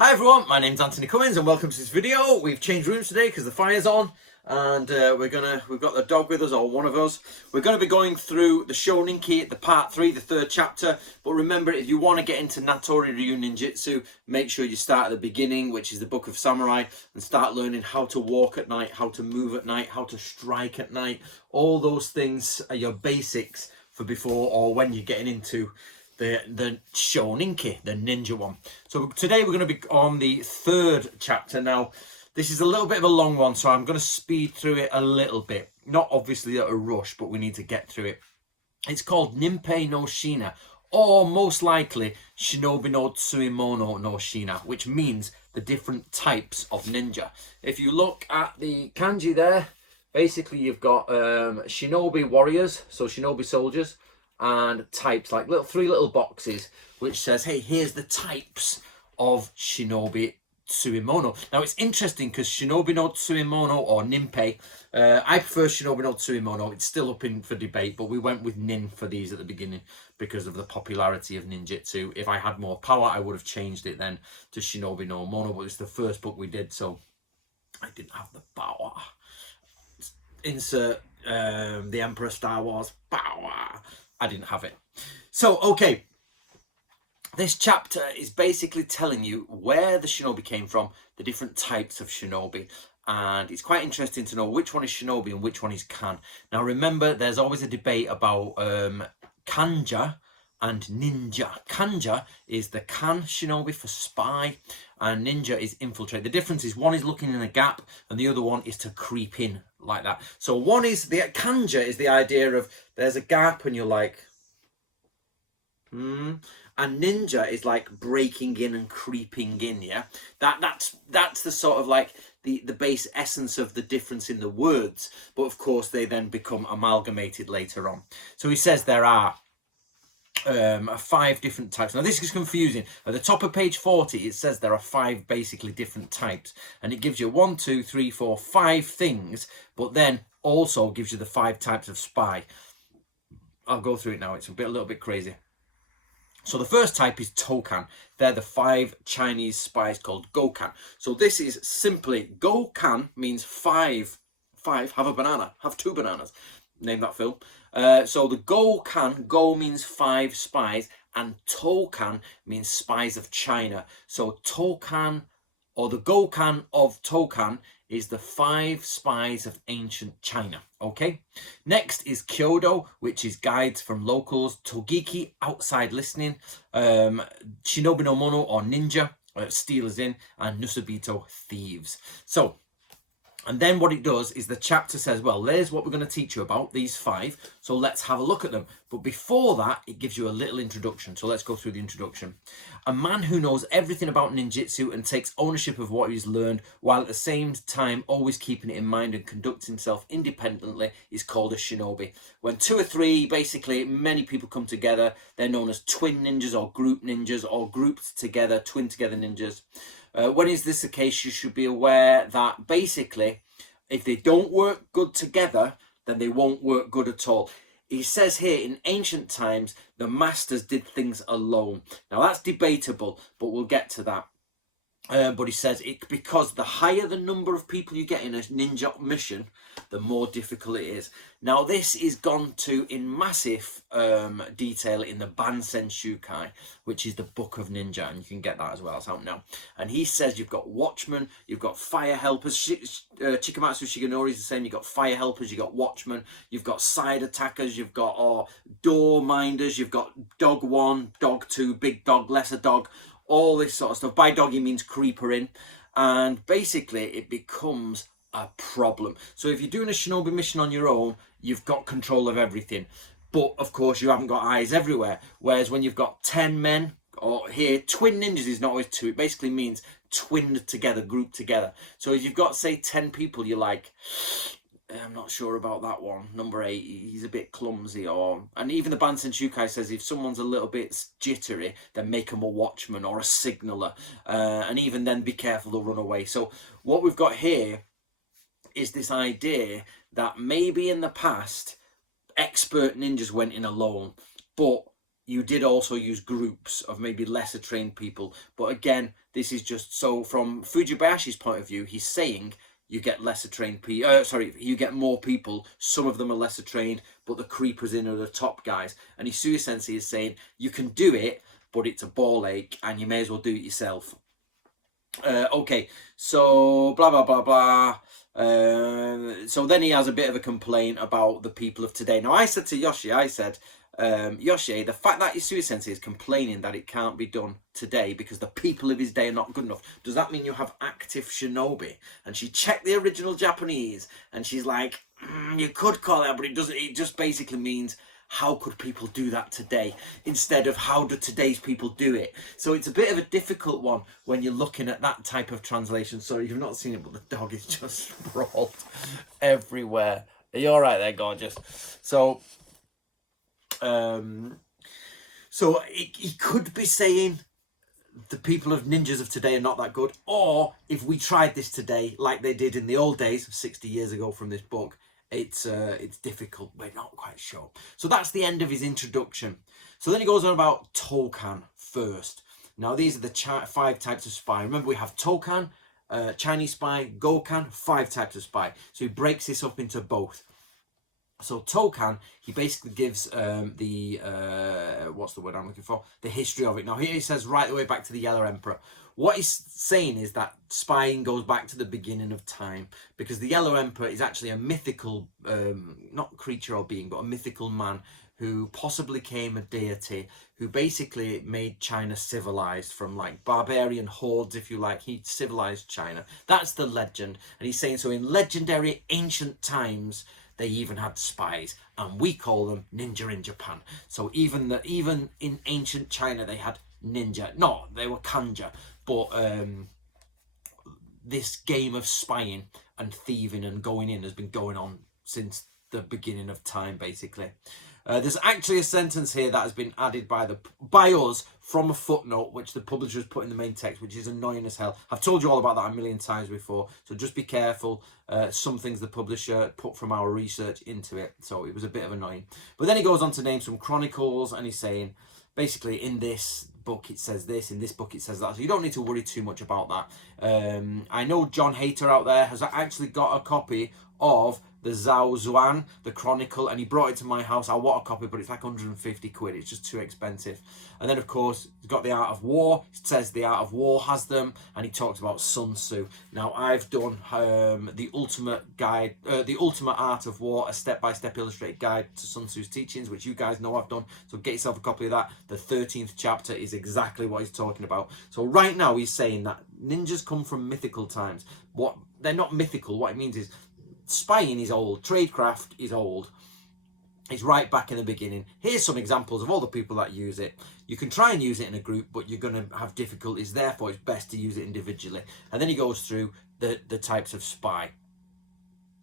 Hi everyone, my name's Anthony Cummins and welcome to this video. We've changed rooms today because the fire's on and we've got the dog with us, or one of us. We're gonna be going through the Shoninki, the part 3, the 3rd chapter. But remember, if you want to get into Natori Ryu Ninjutsu, make sure you start at the beginning, which is the Book of Samurai, and start learning how to walk at night, how to move at night, how to strike at night. All those things are your basics for before or when you're getting into the Shoninki, the ninja one. So today we're going to be on the 3rd chapter. Now, this is a little bit of a long one, so I'm going to speed through it a little bit. Not obviously at a rush, but we need to get through it. It's called Ninpei no Shina, or most likely Shinobi no Tsuimono no Shina, which means the different types of ninja. If you look at the kanji there, basically you've got Shinobi warriors, so Shinobi soldiers, and types, like three little boxes which says, hey, here's the types of Shinobi Tsuimono. Now it's interesting because Shinobi no Tsuimono, or Ninpei, I prefer Shinobi no Tsuimono. It's still up in for debate, but we went with Nin for these at the beginning because of the popularity of ninjutsu. If I had more power, I would have changed it then to Shinobi no Mono, but it's the first book we did, so I didn't have the power. Insert the Emperor Star Wars power. I didn't have it. So, okay. This chapter is basically telling you where the shinobi came from, the different types of shinobi. And it's quite interesting to know which one is shinobi and which one is kan. Now, remember, there's always a debate about kanja and ninja. Kanja is the kan shinobi for spy, and ninja is infiltrate. The difference is one is looking in a gap and the other one is to creep in like that. So one is the kanja is the idea of there's a gap and you're like, and ninja is like breaking in and creeping in. Yeah, that's the sort of like the base essence of the difference in the words, but of course they then become amalgamated later on. So he says there are 5 different types. Now this is confusing. At the top of page 40 it says there are 5 basically different types, and it gives you 1, 2, 3, 4, 5 things, but then also gives you the 5 types of spy. I'll go through it now. It's a little bit crazy. So the first type is Tokan. They're the 5 Chinese spies called Gokan. So this is simply, Gokan means 5. Have a banana, have 2 bananas. Name that film. So the Gokan, Go means 5 spies, and Tokan means spies of China. So Tokan, or the Gokan of Tokan, is the 5 spies of ancient China. Okay. Next is Kyodo, which is guides from locals. Togiki, outside listening. Shinobi no Mono, or ninja, stealers in, and Nusabito, thieves. So, and then what it does is the chapter says, well, there's what we're going to teach you about, these 5. So let's have a look at them. But before that, it gives you a little introduction. So let's go through the introduction. A man who knows everything about ninjutsu and takes ownership of what he's learned, while at the same time always keeping it in mind and conducts himself independently, is called a shinobi. When 2 or 3, basically many people come together, they're known as twin ninjas or grouped together, twin together ninjas. When is this the case? You should be aware that basically, if they don't work good together, then they won't work good at all. He says here, in ancient times, the masters did things alone. Now that's debatable, but we'll get to that. But he says because the higher the number of people you get in a ninja mission, the more difficult it is. Now this is gone to in massive detail in the Bansen Shukai, which is the Book of Ninja, and you can get that as well. It's out now. And he says you've got watchmen, you've got fire helpers. Chikamatsu Shigenori is the same. You've got fire helpers, you've got watchmen, you've got side attackers, you've got door minders, you've got dog 1, dog 2, big dog, lesser dog. All this sort of stuff. By doggy means creeper in. And basically it becomes a problem. So if you're doing a shinobi mission on your own, you've got control of everything. But of course you haven't got eyes everywhere. Whereas when you've got 10 men, or here, twin ninjas is not always 2. It basically means twinned together, grouped together. So if you've got, say, 10 people, you're like, I'm not sure about that one. Number 8, he's a bit clumsy. And even the Bansen Shukai says if someone's a little bit jittery, then make them a watchman or a signaller. And even then, be careful they'll run away. So what we've got here is this idea that maybe in the past, expert ninjas went in alone. But you did also use groups of maybe lesser trained people. But again, this is just so from Fujibayashi's point of view, he's saying you get lesser trained people. You get more people. Some of them are lesser trained, but the creepers in are the top guys. And Isui Sensei is saying you can do it, but it's a ball ache, and you may as well do it yourself. Okay, so blah blah blah blah. So then he has a bit of a complaint about the people of today. Now I said to Yoshi, Yoshi, the fact that Isui Sensei is complaining that it can't be done today because the people of his day are not good enough, does that mean you have active shinobi? And she checked the original Japanese, and she's like, you could call it, but it doesn't. It just basically means, how could people do that today, instead of how do today's people do it? So it's a bit of a difficult one when you're looking at that type of translation. Sorry, you've not seen it, but the dog is just sprawled everywhere. Are you all right there, gorgeous? So, he could be saying the people of ninjas of today are not that good, or if we tried this today, like they did in the old days, 60 years ago from this book, it's difficult. We're not quite sure. So that's the end of his introduction. So then he goes on about Tokan first. Now these are the 5 types of spy. Remember, we have Tokan, Chinese spy, Gokan, 5 types of spy. So he breaks this up into both. So Tokan, he basically gives what's the word I'm looking for? The history of it. Now here he says right the way back to the Yellow Emperor. What he's saying is that spying goes back to the beginning of time, because the Yellow Emperor is actually a mythical, not creature or being, but a mythical man who possibly came a deity, who basically made China civilized from like barbarian hordes, if you like. He civilized China. That's the legend. And he's saying, so in legendary ancient times, they even had spies, and we call them ninja in Japan. So even in ancient China, they had ninja. No, they were kanji. But this game of spying and thieving and going in has been going on since the beginning of time, basically. There's actually a sentence here that has been added by us from a footnote, which the publisher has put in the main text, which is annoying as hell. I've told you all about that a million times before, so just be careful. Some things the publisher put from our research into it, so it was a bit of annoying. But then he goes on to name some chronicles, and he's saying, basically, in this book it says this, in this book it says that, so you don't need to worry too much about that. I know John Hater out there has actually got a copy of the Zhao Zuan, the Chronicle, and he brought it to my house. I want a copy, but it's like 150 quid. It's just too expensive. And then, of course, he's got The Art of War. It says The Art of War has them, and he talks about Sun Tzu. Now, I've done the ultimate guide, the Ultimate Art of War, a step-by-step illustrated guide to Sun Tzu's teachings, which you guys know I've done. So get yourself a copy of that. The 13th chapter is exactly what he's talking about. So right now, he's saying that ninjas come from mythical times. They're not mythical. What it means is, spying is old, tradecraft is old. It's right back in the beginning. Here's some examples of all the people that use it. You can try and use it in a group, but you're going to have difficulties. Therefore, it's best to use it individually. And then he goes through the types of spy.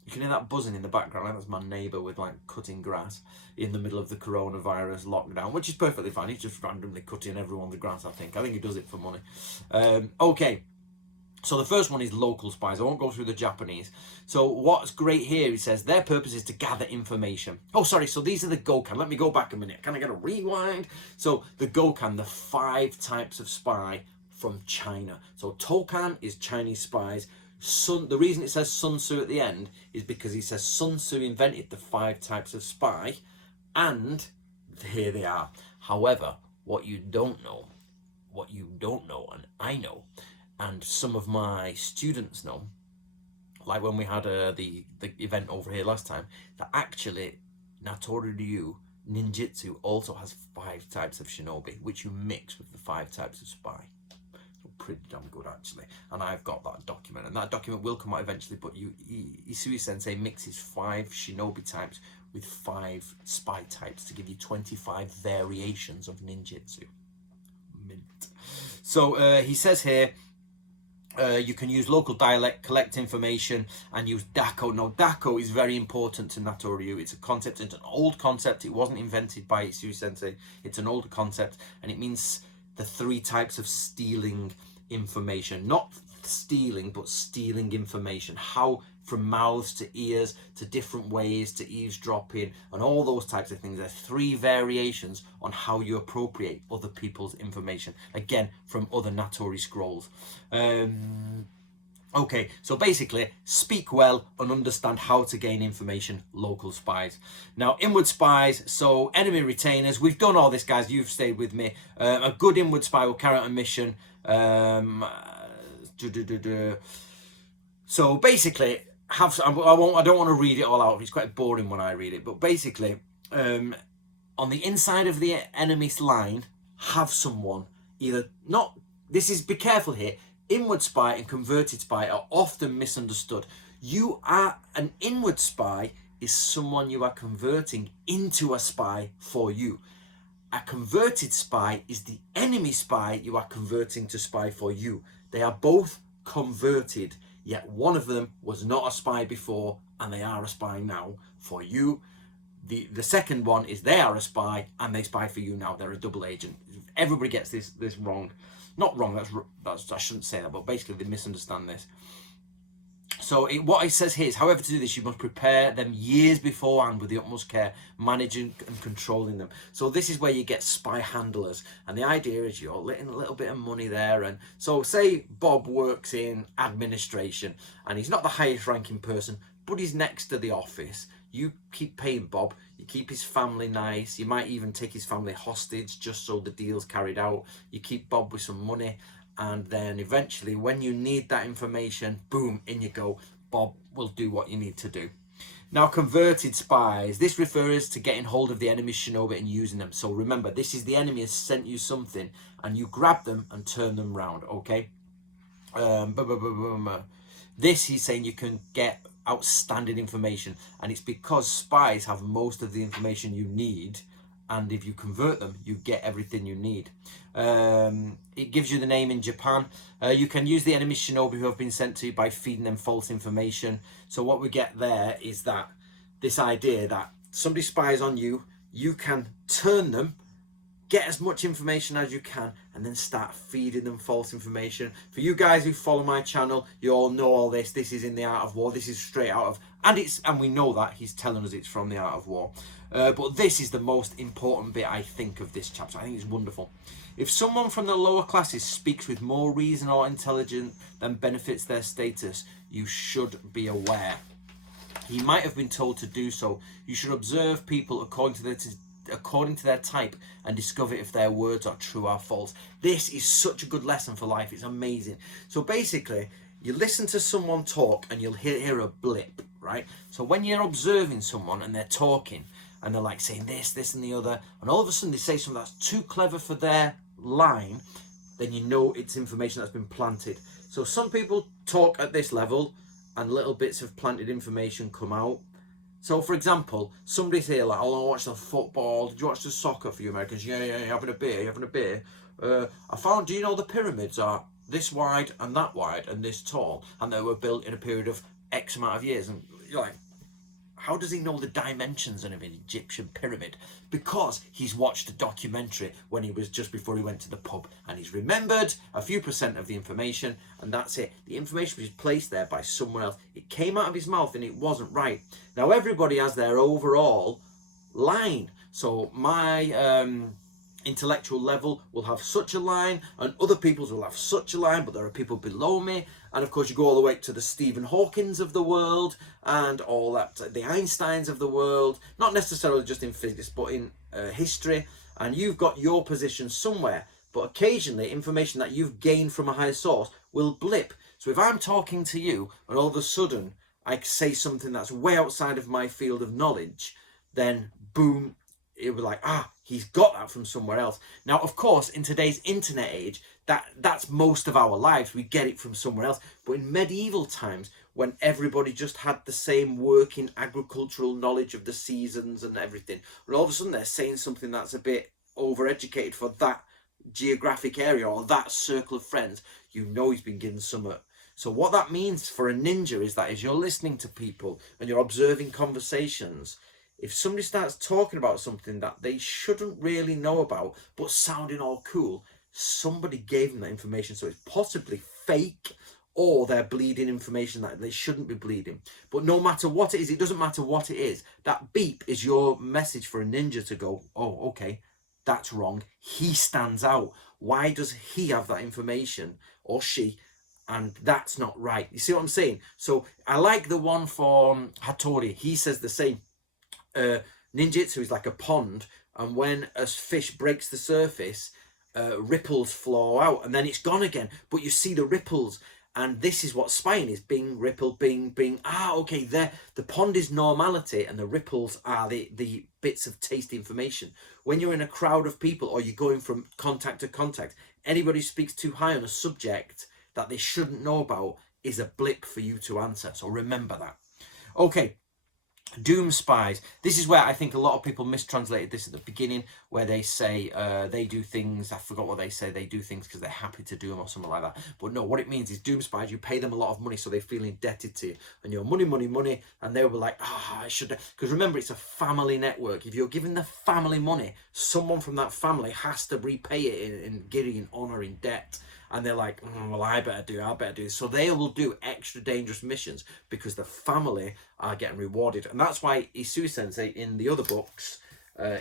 You can hear that buzzing in the background. That's my neighbour with like cutting grass in the middle of the coronavirus lockdown, which is perfectly fine. He's just randomly cutting everyone's grass, I think. He does it for money. Okay. So the first one is local spies. I won't go through the Japanese. So what's great here, he says, their purpose is to gather information. Oh, sorry. So these are the Gokan. Let me go back a minute. Can I get a rewind? So the Gokan, the 5 types of spy from China. So Tokan is Chinese spies. The reason it says Sun Tzu at the end is because he says Sun Tzu invented the 5 types of spy, and here they are. However, what you don't know, and I know, and some of my students know, like when we had the event over here last time, that actually Natori Ryu ninjutsu also has 5 types of shinobi, which you mix with the 5 types of spy. So pretty damn good, actually. And I've got that document, and that document will come out eventually, but Isui Sensei mixes 5 shinobi types with 5 spy types to give you 25 variations of ninjutsu. Mint. So he says here, you can use local dialect, collect information, and use Dako. Now, Dako is very important to Natoryu. It's a concept, it's an old concept. It wasn't invented by Isui Sensei. It's an older concept, and it means the 3 types of stealing information. Not stealing, but stealing information. How from mouths to ears to different ways to eavesdropping and all those types of things. There's 3 variations on how you appropriate other people's information, again from other Natori scrolls. Okay, so basically, speak well and understand how to gain information, local spies. Now, inward spies, so enemy retainers. We've done all this, guys. You've stayed with me. A good inward spy will carry out a mission. So basically, I don't want to read it all out. It's quite boring when I read it. But basically, on the inside of the enemy's line, have someone either not. Be careful here. Inward spy and converted spy are often misunderstood. An inward spy is someone you are converting into a spy for you. A converted spy is the enemy spy you are converting to spy for you. They are both converted, yet one of them was not a spy before and they are a spy now for you. The second one is they are a spy and they spy for you now. They're a double agent. Everybody gets this wrong. Not wrong, that's I shouldn't say that, but basically they misunderstand this. So what it says here is, however, to do this, you must prepare them years beforehand with the utmost care, managing and controlling them. So this is where you get spy handlers. And the idea is you're letting a little bit of money there. And so say Bob works in administration and he's not the highest ranking person, but he's next to the office. You keep paying Bob, you keep his family nice, you might even take his family hostage just so the deal's carried out. You keep Bob with some money, and then eventually when you need that information, boom, in you go. Bob will do what you need to do. Now, converted spies. This refers to getting hold of the enemy's shinobi and using them. So remember, this is the enemy has sent you something and you grab them and turn them round, okay? This, he's saying you can get outstanding information, and it's because spies have most of the information you need, and if you convert them you get everything you need. It gives you the name in Japan. You can use the enemy shinobi who have been sent to you by feeding them false information. So what we get there is that this idea that somebody spies on you, you can turn them, get as much information as you can, and then start feeding them false information. For you guys who follow my channel, you all know all this. This is in The Art of War. This is straight out of, and we know that he's telling us it's from The Art of War. But this is the most important bit, I think, of this chapter. I think it's wonderful. If someone from the lower classes speaks with more reason or intelligence than benefits their status, you should be aware. He might have been told to do so. You should observe people according to their type and discover if their words are true or false. This is such a good lesson for life. It's amazing. So basically, you listen to someone talk and you'll hear a blip, right? So when you're observing someone and they're talking and they're like saying this and the other, and all of a sudden they say something that's too clever for their line, then you know it's information that's been planted. So some people talk at this level and little bits of planted information come out. So, for example, somebody's here like, oh, I watched the football. Did you watch the soccer for you Americans? Yeah, having a beer. I found, do you know the pyramids are this wide and that wide and this tall? And they were built in a period of X amount of years. And you're like, how does he know the dimensions of an Egyptian pyramid? Because he's watched a documentary when he was just before he went to the pub, and he's remembered a few percent of the information, and that's it. The information was placed there by someone else. It came out of his mouth and it wasn't right. Now everybody has their overall line. So my intellectual level will have such a line, and other people's will have such a line, but there are people below me. And of course you go all the way to the Stephen Hawkins of the world and all that, the Einsteins of the world, not necessarily just in physics but in history, and you've got your position somewhere. But occasionally information that you've gained from a higher source will blip. So if I'm talking to you and all of a sudden I say something that's way outside of my field of knowledge, then boom, it was like, he's got that from somewhere else. Now, of course, in today's internet age, that's most of our lives. We get it from somewhere else. But in medieval times, when everybody just had the same working agricultural knowledge of the seasons and everything, and all of a sudden they're saying something that's a bit overeducated for that geographic area or that circle of friends, you know he's been given some. So what that means for a ninja is that as you're listening to people and you're observing conversations, if somebody starts talking about something that they shouldn't really know about, but sounding all cool, somebody gave them that information. So it's possibly fake, or they're bleeding information that they shouldn't be bleeding. But no matter what it is, it doesn't matter what it is. That beep is your message for a ninja to go, oh, okay, that's wrong. He stands out. Why does he have that information, or she? And that's not right. You see what I'm saying? So I like the one for Hattori. He says the same. Ninjutsu is like a pond, and when a fish breaks the surface, ripples flow out, and then it's gone again. But you see the ripples. And this is what spying is: bing, ripple, bing, bing. Ah, okay, there. The pond is normality, and the ripples are the bits of tasty information. When you're in a crowd of people, or you're going from contact to contact, anybody who speaks too high on a subject that they shouldn't know about is a blip for you to answer. So remember that. Okay. Doom spies. This is where I think a lot of people mistranslated this at the beginning, where they say they do things. I forgot what they say. They do things because they're happy to do them or something like that. But no, what it means is doom spies. You pay them a lot of money, so they feel indebted to you, and you're money, money, money, and they'll be like, I should. Because remember, it's a family network. If you're giving the family money, someone from that family has to repay it in giddy, in honor, in debt. And they're like, well, I better do this. So they will do extra dangerous missions because the family are getting rewarded. And that's why Isui Sensei, in the other books,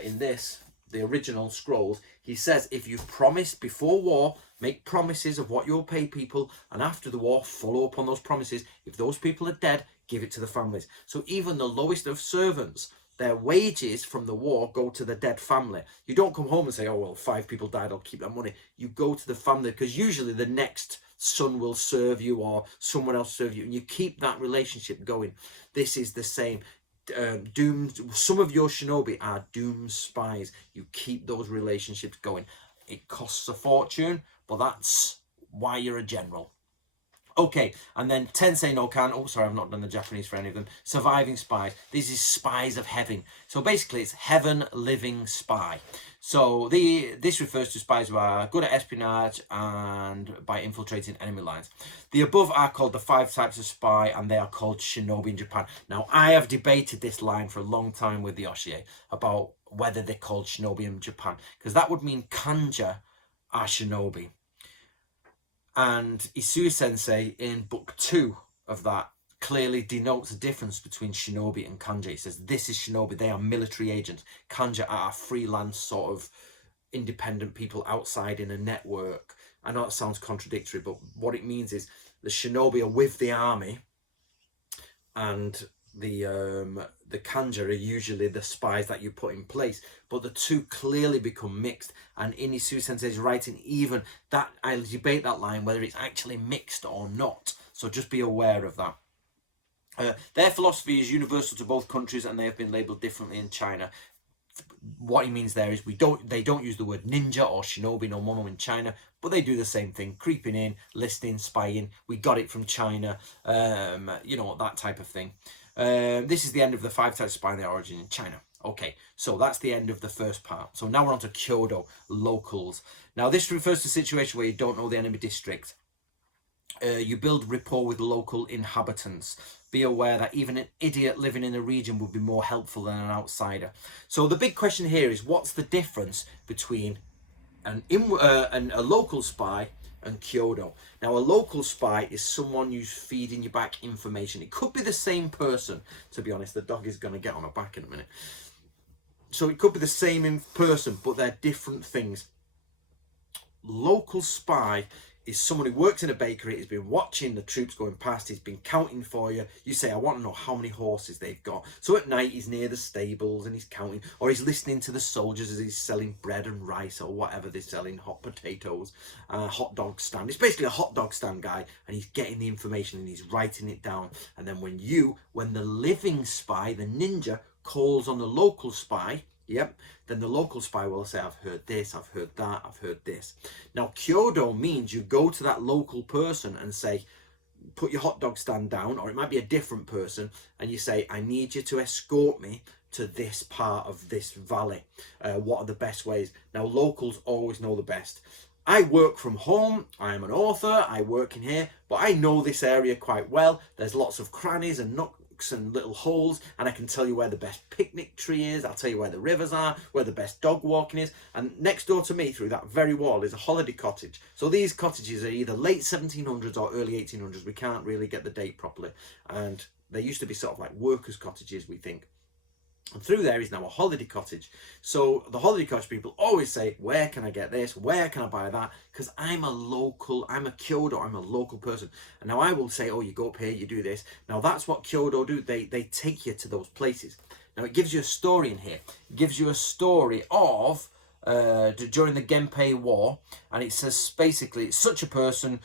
in this, the original scrolls, he says, if you've promised before war, make promises of what you'll pay people. And after the war, follow up on those promises. If those people are dead, give it to the families. So even the lowest of servants, their wages from the war go to the dead family. You don't come home and say, oh, well, 5 people died, I'll keep that money. You go to the family, because usually the next son will serve you, or someone else serve you, and you keep that relationship going. This is the same. Some of your shinobi are doom spies. You keep those relationships going. It costs a fortune, but that's why you're a general. Okay, and then Tensei no Kan. Oh, sorry, I've not done the Japanese for any of them. Surviving spies. This is spies of heaven. So basically, it's heaven living spy. So this refers to spies who are good at espionage and by infiltrating enemy lines. The above are called the 5 types of spy, and they are called shinobi in Japan. Now, I have debated this line for a long time with the Oshie about whether they're called shinobi in Japan, because that would mean kanja are shinobi. And Isui Sensei in book 2 of that clearly denotes a difference between shinobi and kanja. He says this is shinobi, they are military agents. Kanja are freelance sort of independent people outside in a network. I know that sounds contradictory, but what it means is the shinobi are with the army, and the kanja are usually the spies that you put in place, but the two clearly become mixed. And in Isui Sensei's writing, even that, I debate that line whether it's actually mixed or not, so just be aware of that. Their philosophy is universal to both countries, and they have been labelled differently in China. What he means there is they don't use the word ninja or shinobi no mono in China, but they do the same thing: creeping in, listening, spying. We got it from China, that type of thing. This is the end of the 5 types of spy and their origin in China. Okay, so that's the end of the first part. So now we're on to Kyodo, locals. Now this refers to a situation where you don't know the enemy district. You build rapport with local inhabitants. Be aware that even an idiot living in a region would be more helpful than an outsider. So the big question here is, what's the difference between a local spy and Kyodo? Now, a local spy is someone who's feeding you back information. It could be the same person, to be honest. The dog is going to get on my back in a minute. So it could be the same person, but they're different things. Local spy is someone who works in a bakery, has been watching the troops going past, he's been counting for you. You say, I want to know how many horses they've got. So at night he's near the stables and he's counting, or he's listening to the soldiers as he's selling bread and rice or whatever they're selling, hot potatoes, hot dog stand. It's basically a hot dog stand guy, and he's getting the information and he's writing it down. And then when the living spy, the ninja, calls on the local spy, then the local spy will say, I've heard this, I've heard that, I've heard this. Now, Kyodo means you go to that local person and say, put your hot dog stand down, or it might be a different person, and you say, I need you to escort me to this part of this valley. What are the best ways? Now, locals always know the best. I work from home, I'm an author, I work in here, but I know this area quite well. There's lots of crannies and nooks and little holes, and I can tell you where the best picnic tree is. I'll tell you where the rivers are, where the best dog walking is. And next door to me, through that very wall, is a holiday cottage. So these cottages are either late 1700s or early 1800s. We can't really get the date properly. And they used to be sort of like workers' cottages, we think. And through there is now a holiday cottage. So the holiday cottage people always say, where can I get this? Where can I buy that? Because I'm a Kyodo, I'm a local person. And now I will say, oh, you go up here, you do this. Now that's what Kyodo do. They take you to those places. Now it gives you a story in here. It gives you a story of during the Genpei War. And it says basically, such a person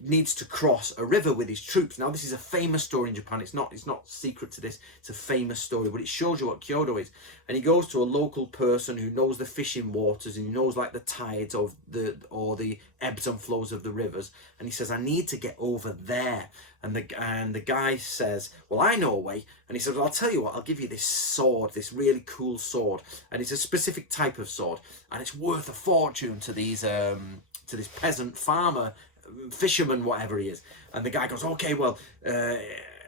needs to cross a river with his troops. Now this is a famous story in Japan. It's not secret to this. It's a famous story, but it shows you what Kyodo is. And he goes to a local person who knows the fishing waters and he knows like the tides of the ebbs and flows of the rivers. And he says, I need to get over there. And the guy says, well, I know a way. And he says, well, I'll tell you what, I'll give you this sword, this really cool sword. And it's a specific type of sword, and it's worth a fortune to these to this peasant farmer, fisherman, whatever he is. And the guy goes, okay, well,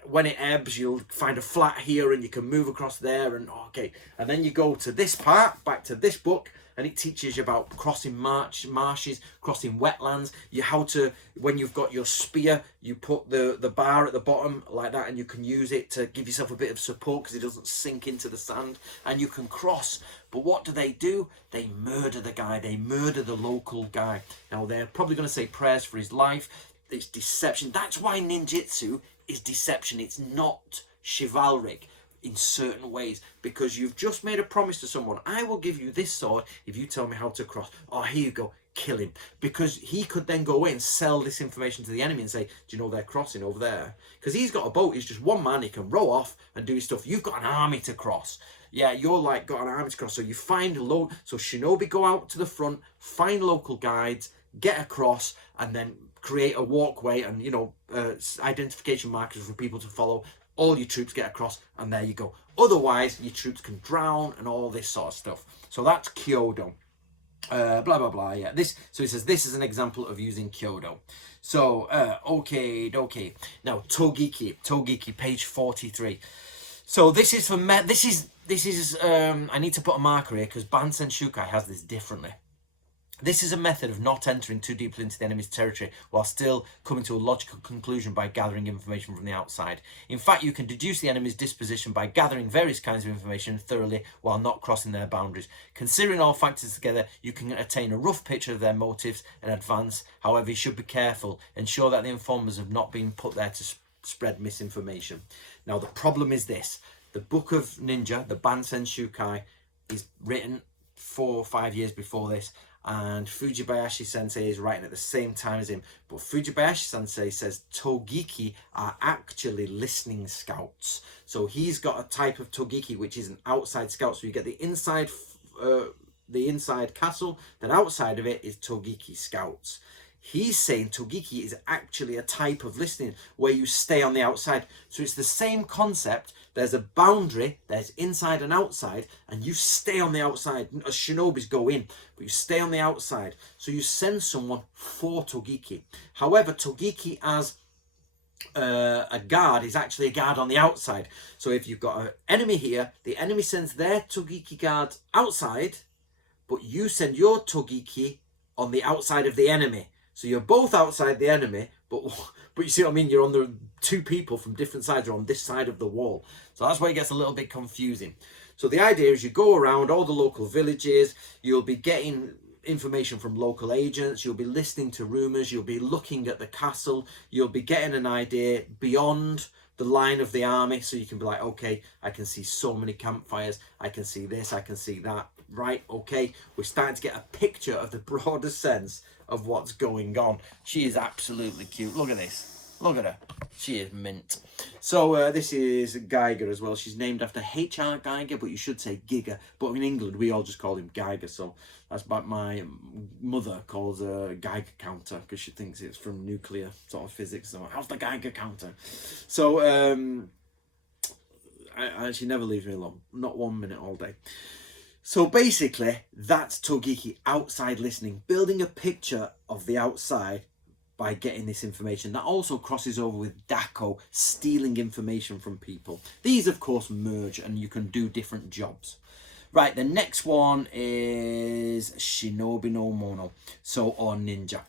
when it ebbs, you'll find a flat here and you can move across there, and okay. And then you go to this part, back to this book, and it teaches you about crossing marshes, crossing wetlands, how to, when you've got your spear, you put the bar at the bottom like that, and you can use it to give yourself a bit of support because it doesn't sink into the sand, and you can cross. But what do? They murder the guy. They murder the local guy. Now, they're probably going to say prayers for his life. It's deception. That's why ninjutsu is deception. It's not chivalric in certain ways, because you've just made a promise to someone. I will give you this sword if you tell me how to cross. Oh, here you go. Kill him. Because he could then go away and sell this information to the enemy and say, do you know they're crossing over there? Because he's got a boat. He's just one man. He can row off and do his stuff. You've got an army to cross. Yeah, you're like got an army to cross. So you find so Shinobi go out to the front, find local guides, get across, and then create a walkway and, identification markers for people to follow. All your troops get across, and there you go. Otherwise, your troops can drown and all this sort of stuff. So that's Kyodo. Blah, blah, blah, yeah. So he says, this is an example of using Kyodo. So, okay. Now, Togiki, page 43. So this is for I need to put a marker here because Bansen Shukai has this differently. This is a method of not entering too deeply into the enemy's territory while still coming to a logical conclusion by gathering information from the outside. In fact, you can deduce the enemy's disposition by gathering various kinds of information thoroughly while not crossing their boundaries. Considering all factors together, you can attain a rough picture of their motives in advance. However, you should be careful. Ensure that the informers have not been put there to spread misinformation. Now, the problem is this. The Book of Ninja, the Bansen Shukai, is written 4 or 5 years before this. And Fujibayashi Sensei is writing at the same time as him. But Fujibayashi Sensei says Togiki are actually listening scouts. So he's got a type of Togiki which is an outside scout. So you get the inside castle, then outside of it is Togiki scouts. He's saying Togiki is actually a type of listening where you stay on the outside. So it's the same concept. There's a boundary, there's inside and outside, and you stay on the outside. As shinobis go in, but you stay on the outside. So you send someone for Togiki. However, Togiki as a guard is actually a guard on the outside. So if you've got an enemy here, the enemy sends their Togiki guard outside, but you send your Togiki on the outside of the enemy. So you're both outside the enemy, but you see what I mean? You're on the two people from different sides are on this side of the wall. So that's where it gets a little bit confusing. So the idea is you go around all the local villages, you'll be getting information from local agents, you'll be listening to rumors, you'll be looking at the castle, you'll be getting an idea beyond the line of the army, so you can be like, okay, I can see so many campfires, I can see this, I can see that. Right, okay, we're starting to get a picture of the broader sense of what's going on. She is absolutely cute. Look at this. Look at her. She is mint. So this is Geiger as well. She's named after H.R. Geiger, but you should say Giger. But in England, we all just call him Geiger. So that's what my mother calls a Geiger counter because she thinks it's from nuclear sort of physics. So how's the Geiger counter? So she never leaves me alone. Not 1 minute all day. So basically, that's Togiki, outside listening, building a picture of the outside by getting this information. That also crosses over with Dako, stealing information from people. These, of course, merge and you can do different jobs. Right, the next one is Shinobi no Mono, or ninja.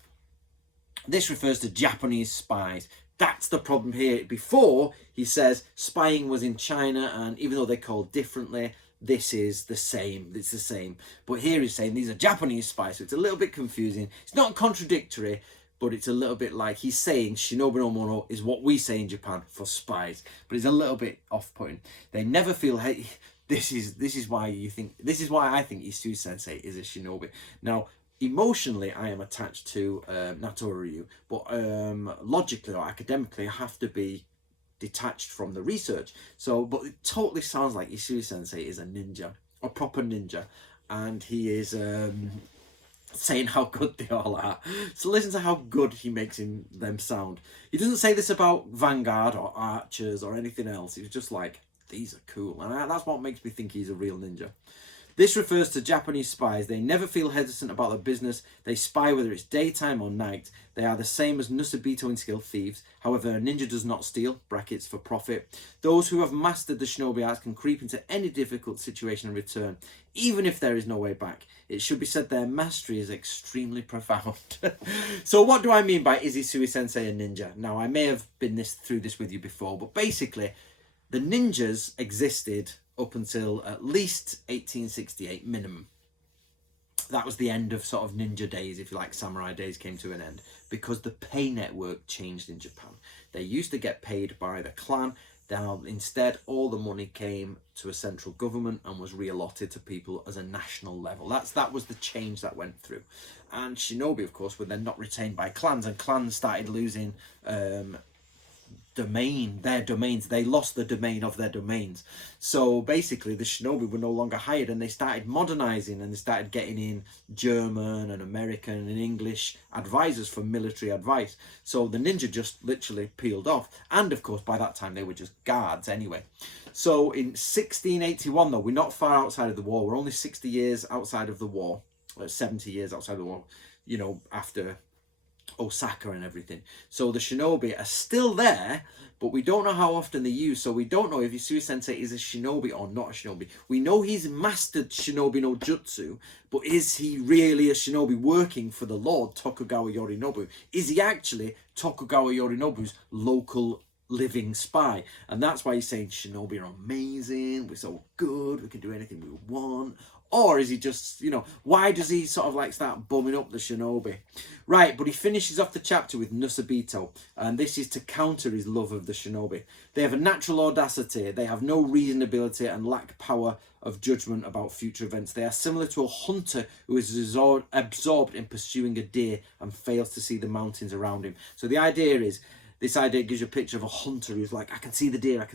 This refers to Japanese spies. That's the problem here. Before, he says spying was in China, and even though they're called differently, this is the same. It's the same. But here he's saying these are Japanese spies, so it's a little bit confusing. It's not contradictory, but it's a little bit like he's saying Shinobi no Mono is what we say in Japan for spies, but it's a little bit off-putting. They never feel hate. This is why I think Isui Sensei is a shinobi. Now, emotionally, I am attached to Natori Ryu, but logically or academically, I have to be detached from the research. So, but it totally sounds like Isui Sensei is a ninja, a proper ninja, and he is saying how good they all are. So listen to how good he makes them sound. He doesn't say this about Vanguard or Archers or anything else. He's just like, these are cool, and that's what makes me think he's a real ninja. This refers to Japanese spies. They never feel hesitant about their business. They spy whether it's daytime or night. They are the same as Nusabito in skill, thieves. However, a ninja does not steal, brackets for profit. Those who have mastered the shinobi arts can creep into any difficult situation and return, even if there is no way back. It should be said their mastery is extremely profound. So what do I mean by is Isui Sensei a ninja? Now, I may have been through this with you before, but basically, the ninjas existed up until at least 1868 minimum. That was the end of sort of ninja days, if you like, samurai days came to an end, because the pay network changed in Japan. They used to get paid by the clan. Now, instead, all the money came to a central government and was reallotted to people as a national level. That was the change that went through. And shinobi, of course, were then not retained by clans, and clans started losing their domains. They lost the domain of their domains. So basically the shinobi were no longer hired, and they started modernizing, and they started getting in German and American and English advisors for military advice. So the ninja just literally peeled off, and of course by that time they were just guards anyway. So in 1681, though, we're not far outside of the war. We're only 60 years outside of the war, 70 years outside of the war, you know, after Osaka and everything. So the shinobi are still there, but we don't know how often they're used. So we don't know if Isui Sensei is a shinobi or not a shinobi. We know he's mastered shinobi no jutsu, but is he really a shinobi working for the Lord Tokugawa Yorinobu? Is he actually Tokugawa Yorinobu's local living spy? And that's why he's saying shinobi are amazing, we're so good, we can do anything we want. Or is he just, you know, why does he sort of like start bumming up the shinobi? Right, but he finishes off the chapter with Nusabito, and this is to counter his love of the shinobi. They have a natural audacity, they have no reasonability and lack power of judgment about future events. They are similar to a hunter who is absorbed in pursuing a deer and fails to see the mountains around him. So the idea is, this idea gives you a picture of a hunter who's like, I can see the deer,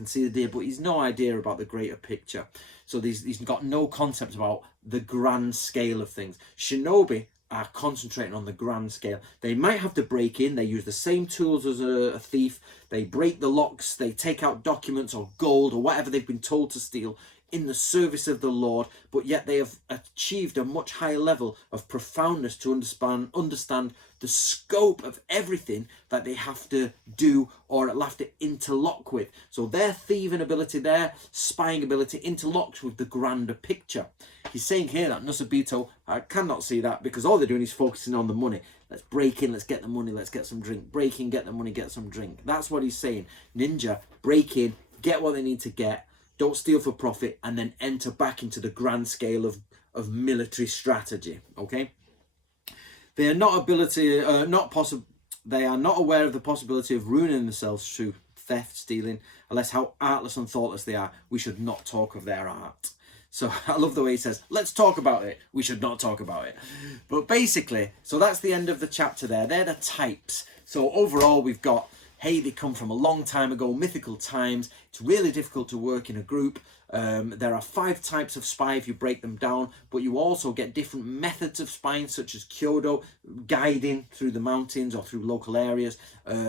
but he's no idea about the greater picture. So he's got no concept about the grand scale of things. Shinobi are concentrating on the grand scale. They might have to break in. They use the same tools as a thief. They break the locks. They take out documents or gold or whatever they've been told to steal in the service of the Lord, but yet they have achieved a much higher level of profoundness to understand the scope of everything that they have to do or have to interlock with. So their thieving ability, their spying ability interlocks with the grander picture. He's saying here that Nusabito cannot see that because all they're doing is focusing on the money. Let's break in, let's get the money, let's get some drink. Break in, get the money, get some drink. That's what he's saying. Ninja, break in, get what they need to get, don't steal for profit, and then enter back into the grand scale of military strategy. Okay, they are not They are not aware of the possibility of ruining themselves through theft, stealing, unless how artless and thoughtless they are. We should not talk of their art. So I love the way he says, let's talk about it. We should not talk about it. But basically, so that's the end of the chapter there. They're the types. So overall, we've got, hey, they come from a long time ago, mythical times. It's really difficult to work in a group. There are 5 types of spy if you break them down, but you also get different methods of spying, such as Kyodo, guiding through the mountains or through local areas,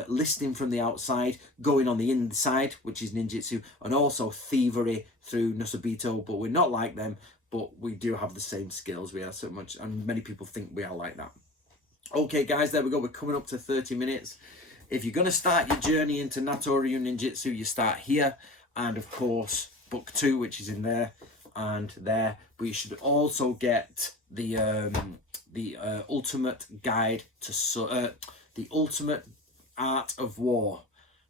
listening from the outside, going on the inside, which is ninjutsu, and also thievery through Nusabito, but we're not like them, but we do have the same skills. We are so much, and many people think we are like that. Okay, guys, there we go. We're coming up to 30 minutes. If you're going to start your journey into Natoryu Ninjutsu, you start here. And, of course, book 2, which is in there and there. But you should also get the ultimate guide to... the Ultimate Art of War.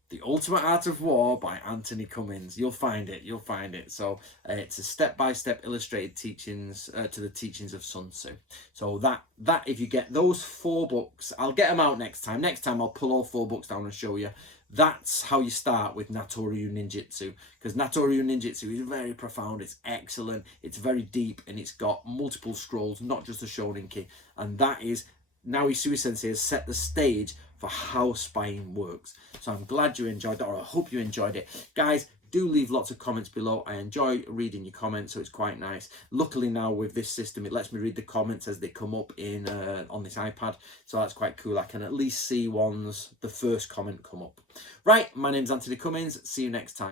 The Ultimate Art of War by Anthony Cummins. You'll find it. You'll find it. So it's a step-by-step illustrated teachings to the teachings of Sun Tzu. So that if you get those 4 books, I'll get them out next time. Next time I'll pull all 4 books down and show you. That's how you start with Natoryu Ninjutsu, because Natoryu Ninjutsu is very profound. It's excellent. It's very deep, and it's got multiple scrolls, not just a Shoninki. And that is, Naoi Sui Sensei has set the stage for how spying works. So I'm glad you enjoyed that, or I hope you enjoyed it. Guys, do leave lots of comments below. I enjoy reading your comments, so it's quite nice. Luckily now with this system, it lets me read the comments as they come up in on this iPad. So that's quite cool. I can at least see the first comment come up. Right, my name's Anthony Cummins. See you next time.